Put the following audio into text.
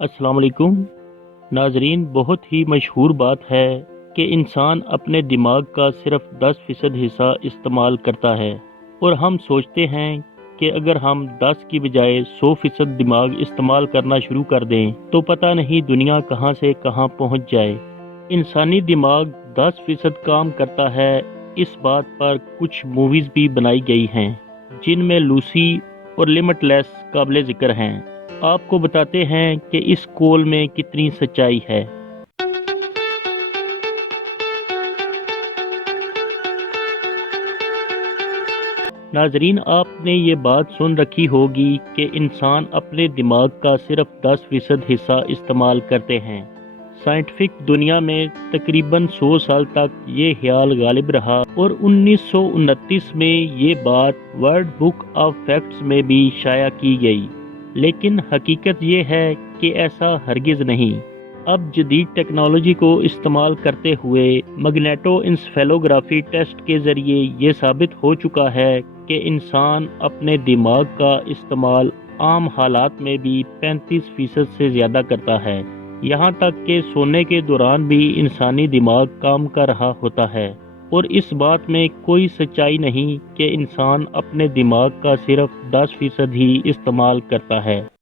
अस्सलाम वालेकुम नाजरीन। बहुत ही मशहूर बात है कि इंसान अपने दिमाग का सिर्फ 10% हिस्सा इस्तेमाल करता है और हम सोचते हैं कि अगर हम 10 की बजाय 100% दिमाग इस्तेमाल करना शुरू कर दें तो पता नहीं दुनिया कहां से कहां पहुंच जाए। इंसानी दिमाग 10% काम करता है, इस बात पर कुछ मूवीज़ भी बनाई गई हैं जिनमें लूसी और लिमिटलेस काबिल ज़िक्र हैं। आपको बताते हैं कि इस कौल में कितनी सच्चाई है। नाजरीन, आपने ये बात सुन रखी होगी कि इंसान अपने दिमाग का सिर्फ 10% हिस्सा इस्तेमाल करते हैं। साइंटिफिक दुनिया में तकरीबन 100 साल तक ये ख्याल गालिब रहा और 1929 में ये बात वर्ल्ड बुक ऑफ फैक्ट्स में भी शाया की गई। लेकिन हकीकत ये है कि ऐसा हरगिज़ नहीं। अब जदीद टेक्नोलॉजी को इस्तेमाल करते हुए मैग्नेटोएंसेफेलोग्राफी टेस्ट के ज़रिए ये साबित हो चुका है कि इंसान अपने दिमाग का इस्तेमाल आम हालात में भी 35% से ज़्यादा करता है। यहाँ तक कि सोने के दौरान भी इंसानी दिमाग काम कर रहा होता है और इस बात में कोई सच्चाई नहीं कि इंसान अपने दिमाग का सिर्फ 10% ही इस्तेमाल करता है।